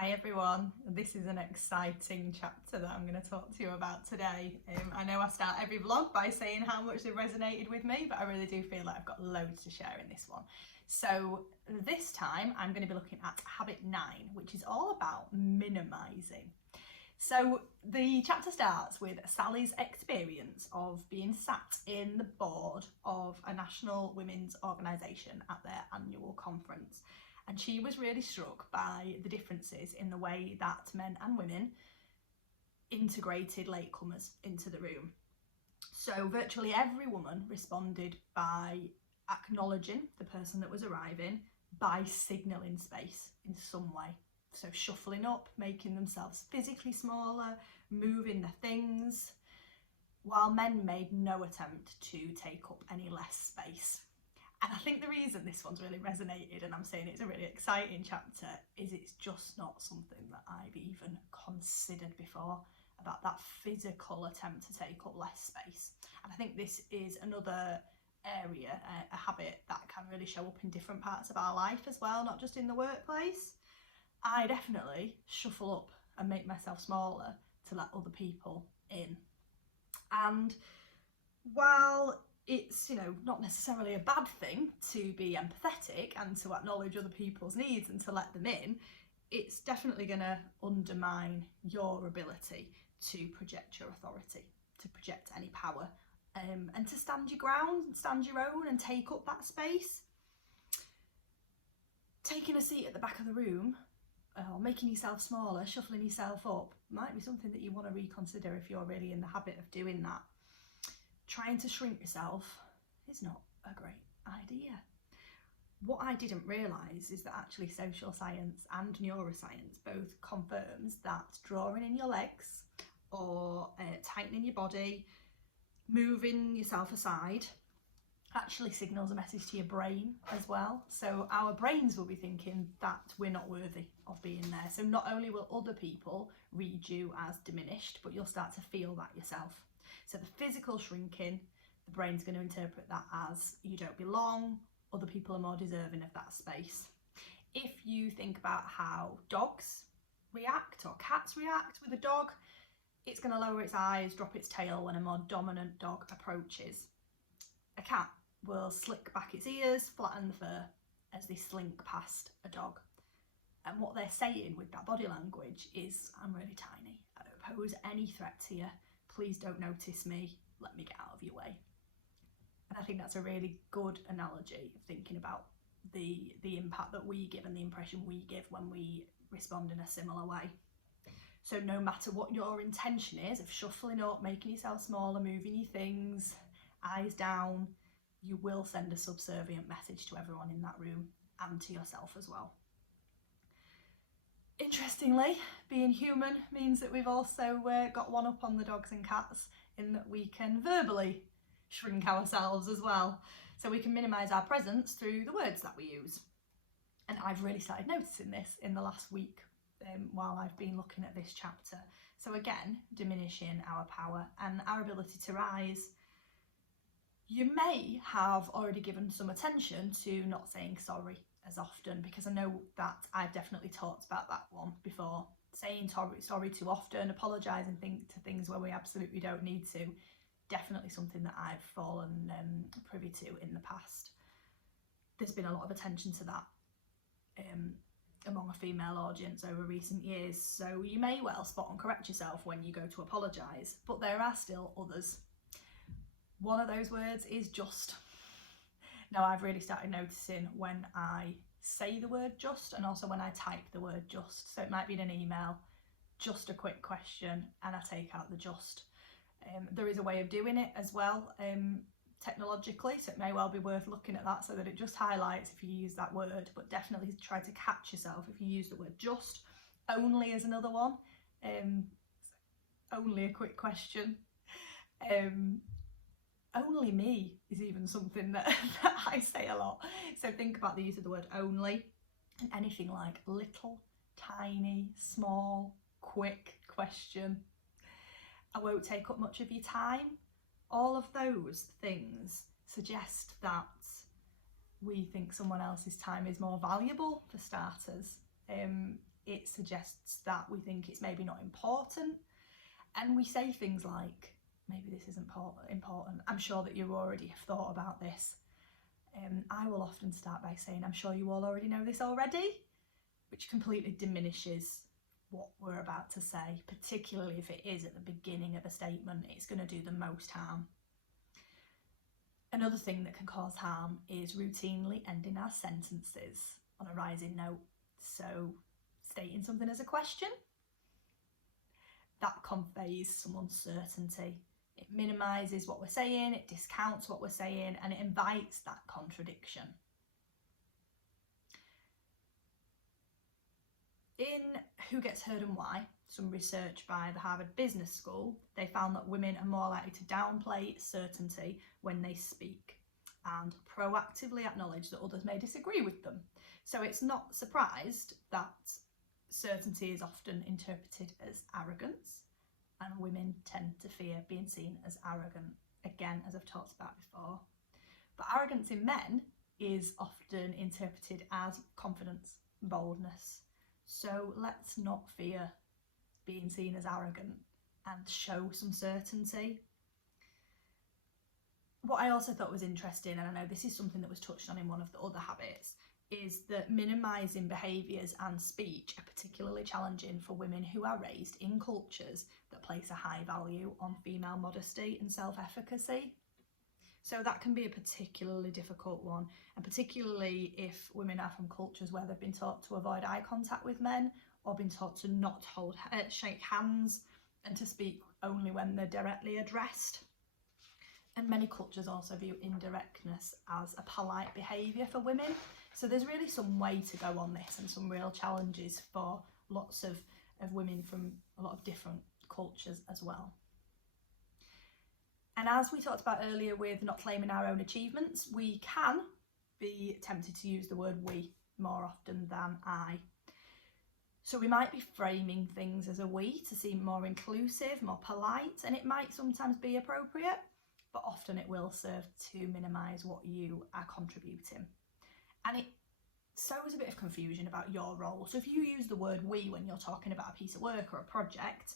Hi everyone, this is an exciting chapter that I'm going to talk to you about today. I know I start every vlog by saying how much it resonated with me, but I really do feel like I've got loads to share in this one. So this time I'm going to be looking at habit 9, which is all about minimising. So the chapter starts with Sally's experience of being sat in the board of a national women's organisation at their annual conference. And she was really struck by the differences in the way that men and women integrated latecomers into the room. So virtually every woman responded by acknowledging the person that was arriving, by signalling space in some way. So shuffling up, making themselves physically smaller, moving their things, while men made no attempt to take up any less space. And I think the reason this one's really resonated, and I'm saying it's a really exciting chapter, is it's just not something that I've even considered before, about that physical attempt to take up less space. And I think this is another area, a habit that can really show up in different parts of our life as well, not just in the workplace. I definitely shuffle up and make myself smaller to let other people in. And while it's, not necessarily a bad thing to be empathetic and to acknowledge other people's needs and to let them in, it's definitely going to undermine your ability to project your authority, to project any power, and to stand your ground, stand your own and take up that space. Taking a seat at the back of the room or making yourself smaller, shuffling yourself up, might be something that you want to reconsider if you're really in the habit of doing that. Trying to shrink yourself is not a great idea. What I didn't realise is that actually social science and neuroscience both confirms that drawing in your legs or tightening your body, moving yourself aside, actually signals a message to your brain as well. So our brains will be thinking that we're not worthy of being there. So not only will other people read you as diminished, but you'll start to feel that yourself. So the physical shrinking, the brain's going to interpret that as you don't belong, other people are more deserving of that space. If you think about how dogs react or cats react with a dog, it's going to lower its eyes, drop its tail when a more dominant dog approaches. A cat will slick back its ears, flatten the fur as they slink past a dog. And what they're saying with that body language is, I'm really tiny, I don't pose any threat to you. Please don't notice me, let me get out of your way. And I think that's a really good analogy of thinking about the impact that we give and the impression we give when we respond in a similar way. So no matter what your intention is of shuffling up, making yourself smaller, moving your things, eyes down, you will send a subservient message to everyone in that room and to yourself as well. Interestingly, being human means that we've also got one up on the dogs and cats in that we can verbally shrink ourselves as well. So we can minimise our presence through the words that we use. And I've really started noticing this in the last week while I've been looking at this chapter. So again, diminishing our power and our ability to rise. You may have already given some attention to not saying sorry as often, because I know that I've definitely talked about that one before. Saying sorry too often, apologising to things where we absolutely don't need to, definitely something that I've fallen privy to in the past. There's been a lot of attention to that among a female audience over recent years, so you may well spot and correct yourself when you go to apologise, but there are still others. One of those words is just. Now I've really started noticing when I say the word just and also when I type the word just. So it might be in an email, just a quick question, and I take out the just. There is a way of doing it as well technologically, so it may well be worth looking at that so that it just highlights if you use that word, but definitely try to catch yourself if you use the word just. Only is another one. Only a quick question. Only me is even something that I say a lot. So think about the use of the word only, and anything like little, tiny, small, quick, question. I won't take up much of your time. All of those things suggest that we think someone else's time is more valuable, for starters. it suggests that we think it's maybe not important, and we say things like, maybe this isn't important. I'm sure that you already have thought about this. I will often start by saying, I'm sure you all already know this already, which completely diminishes what we're about to say, particularly if it is at the beginning of a statement. It's going to do the most harm. Another thing that can cause harm is routinely ending our sentences on a rising note. So stating something as a question, that conveys some uncertainty. It minimises what we're saying, it discounts what we're saying, and it invites that contradiction. In Who Gets Heard and Why, some research by the Harvard Business School, they found that women are more likely to downplay certainty when they speak and proactively acknowledge that others may disagree with them. So it's not surprised that certainty is often interpreted as arrogance, and women tend to fear being seen as arrogant, again, as I've talked about before. But arrogance in men is often interpreted as confidence, boldness. So let's not fear being seen as arrogant and show some certainty. What I also thought was interesting, and I know this is something that was touched on in one of the other habits, is that minimising behaviours and speech are particularly challenging for women who are raised in cultures that place a high value on female modesty and self-efficacy. So that can be a particularly difficult one, and particularly if women are from cultures where they've been taught to avoid eye contact with men, or been taught to not shake hands, and to speak only when they're directly addressed. And many cultures also view indirectness as a polite behaviour for women. So there's really some way to go on this, and some real challenges for lots of women from a lot of different cultures as well. And as we talked about earlier with not claiming our own achievements, we can be tempted to use the word we more often than I. So we might be framing things as a we to seem more inclusive, more polite, and it might sometimes be appropriate, but often it will serve to minimise what you are contributing. And it sows a bit of confusion about your role. So if you use the word we when you're talking about a piece of work or a project,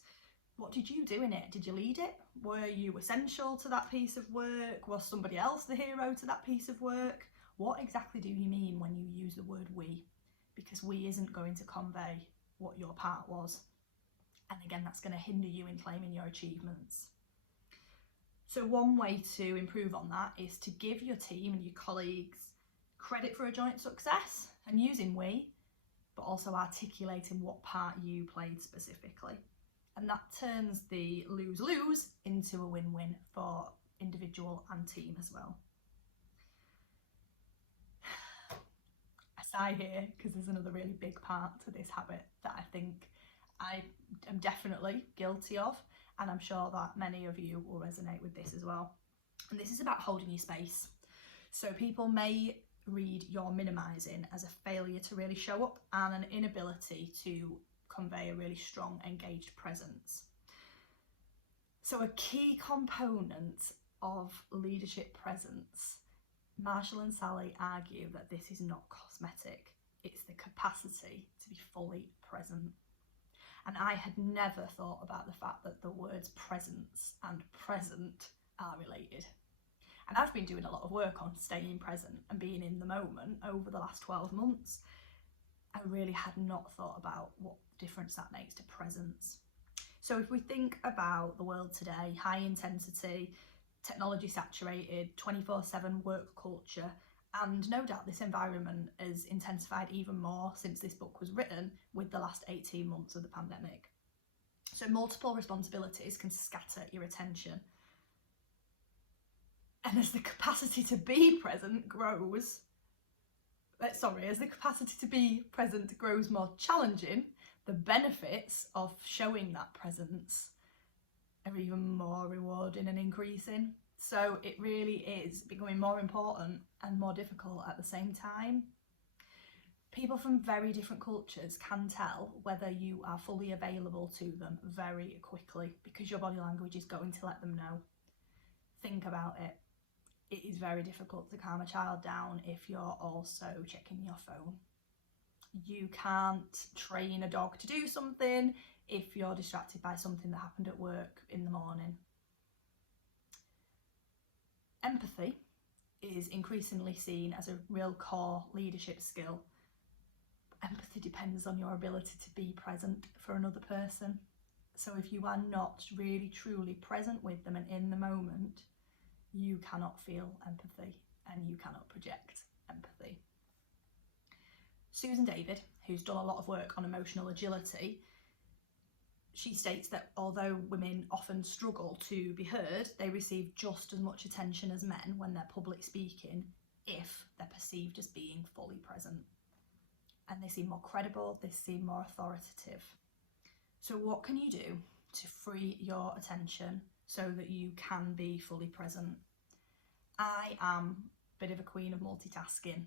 what did you do in it? Did you lead it? Were you essential to that piece of work? Was somebody else the hero to that piece of work? What exactly do you mean when you use the word we? Because we isn't going to convey what your part was. And again, that's going to hinder you in claiming your achievements. So one way to improve on that is to give your team and your colleagues credit for a joint success, and using we, but also articulating what part you played specifically. And that turns the lose-lose into a win-win for individual and team as well. I sigh here because there's another really big part to this habit that I think I am definitely guilty of, and I'm sure that many of you will resonate with this as well. And this is about holding your space. So people may read your minimising as a failure to really show up and an inability to convey a really strong, engaged presence. So a key component of leadership presence, Marshall and Sally argue that this is not cosmetic, it's the capacity to be fully present. And I had never thought about the fact that the words presence and present are related. And I've been doing a lot of work on staying present and being in the moment over the last 12 months. I really had not thought about what difference that makes to presence. So if we think about the world today, high intensity, technology saturated, 24/7 work culture, and no doubt this environment has intensified even more since this book was written with the last 18 months of the pandemic. So multiple responsibilities can scatter your attention. And as the capacity to be present grows, as the capacity to be present grows more challenging, the benefits of showing that presence are even more rewarding and increasing. So it really is becoming more important and more difficult at the same time. People from very different cultures can tell whether you are fully available to them very quickly because your body language is going to let them know. Think about it. It is very difficult to calm a child down if you're also checking your phone. You can't train a dog to do something if you're distracted by something that happened at work in the morning. Empathy is increasingly seen as a real core leadership skill. Empathy depends on your ability to be present for another person. So if you are not really truly present with them and in the moment, you cannot feel empathy and you cannot project empathy. Susan David, who's done a lot of work on emotional agility, she states that although women often struggle to be heard, they receive just as much attention as men when they're public speaking if they're perceived as being fully present. And they seem more credible, they seem more authoritative. So what can you do to free your attention so that you can be fully present? I am a bit of a queen of multitasking,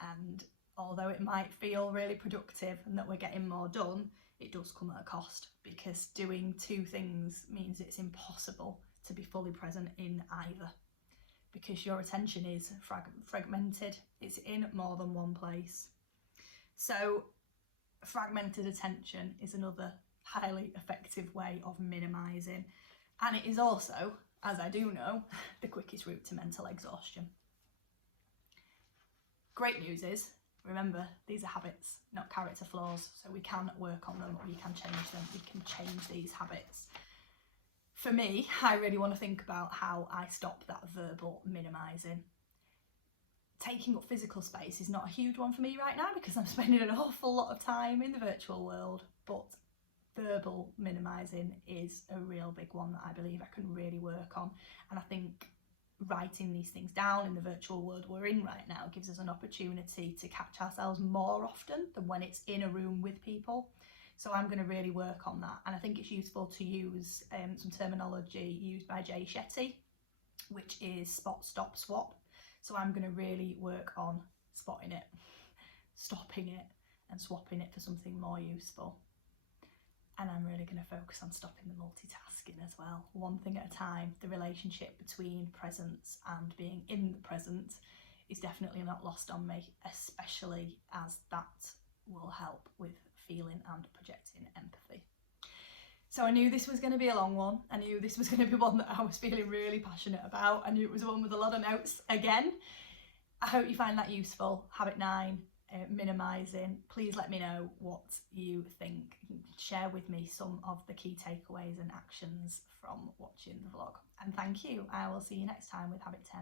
and although it might feel really productive and that we're getting more done, it does come at a cost, because doing two things means it's impossible to be fully present in either, because your attention is fragmented, it's in more than one place. So fragmented attention is another highly effective way of minimising, and it is also, as I do know, the quickest route to mental exhaustion. Great news is, remember, these are habits, not character flaws, so we can work on them, we can change them, we can change these habits. For me, I really want to think about how I stop that verbal minimising. Taking up physical space is not a huge one for me right now because I'm spending an awful lot of time in the virtual world, but verbal minimising is a real big one that I believe I can really work on. And I think writing these things down in the virtual world we're in right now gives us an opportunity to catch ourselves more often than when it's in a room with people. So I'm going to really work on that, and I think it's useful to use some terminology used by Jay Shetty, which is spot, stop, swap. So I'm going to really work on spotting it, stopping it, and swapping it for something more useful. And I'm really going to focus on stopping the multitasking as well, one thing at a time. The relationship between presence and being in the present is definitely not lost on me, especially as that will help with feeling and projecting empathy. So I knew this was going to be a long one. I knew this was going to be one that I was feeling really passionate about. I knew it was one with a lot of notes again. I hope you find that useful. Habit 9. Minimising. Please let me know what you think. Share with me some of the key takeaways and actions from watching the vlog. And thank you. I will see you next time with Habit 10.